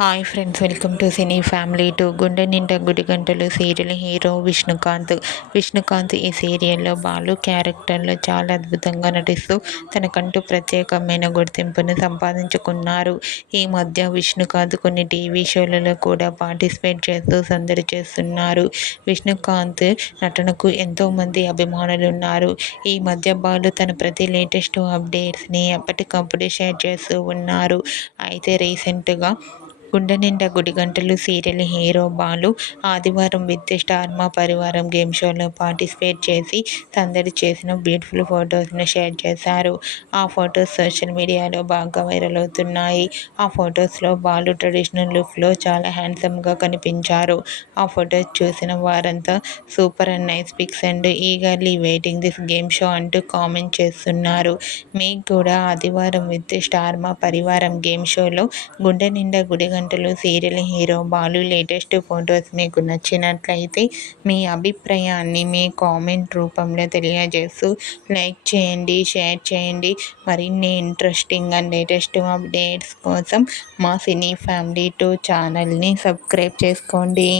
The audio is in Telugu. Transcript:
Hi friends, welcome to cine family to. గుండె నిండా గుడి గంటలు సీరియల్ హీరో విష్ణుకాంత్ ఈ సీరియల్లో బాలు క్యారెక్టర్లో చాలా అద్భుతంగా నటిస్తూ తనకంటూ ప్రత్యేకమైన గుర్తింపును సంపాదించుకున్నారు. ఈ మధ్య విష్ణుకాంత్ కొన్ని టీవీ షోలలో కూడా పార్టిసిపేట్ చేస్తూ సందడి చేస్తున్నారు. విష్ణుకాంత్ నటనకు ఎంతోమంది అభిమానులున్నారు. ఈ మధ్య బాలు తన ప్రతి లేటెస్ట్ అప్డేట్స్ని ఎప్పటికప్పుడు షేర్ చేస్తూ ఉన్నారు. అయితే రీసెంట్గా గుండె నిండా గుడి గంటలు సీరియల్ హీరో బాలు ఆదివారం విత్ స్టార్ మా పరివారం గేమ్ షోలో పార్టిసిపేట్ చేసి సందడి చేసిన బ్యూటిఫుల్ ఫొటోస్ను షేర్ చేశారు. ఆ ఫొటోస్ సోషల్ మీడియాలో బాగా వైరల్ అవుతున్నాయి. ఆ ఫొటోస్లో బాలు ట్రెడిషనల్ లుక్లో చాలా హ్యాండ్సమ్గా కనిపించారు. ఆ ఫొటోస్ చూసిన వారంతా super and nice pics and eagerly waiting this game show అంటూ కామెంట్ చేస్తున్నారు. మీకు కూడా ఆదివారం విత్ స్టార్ మా పరివారం గేమ్ షోలో గుండె నిండా గుడి గంటలు serial hero Balu latest photos మీకు నచ్చినట్లయితే మీ అభిప్రాయాన్ని మీ కామెంట్ రూపంలో తెలియజేస్తూ లైక్ చేయండి, షేర్ చేయండి. మరిన్ని ఇంట్రెస్టింగ్ అండ్ లేటెస్ట్ అప్డేట్స్ కోసం మా సినీ ఫ్యామిలీ 2 ఛానల్ని సబ్స్క్రైబ్ చేసుకోండి.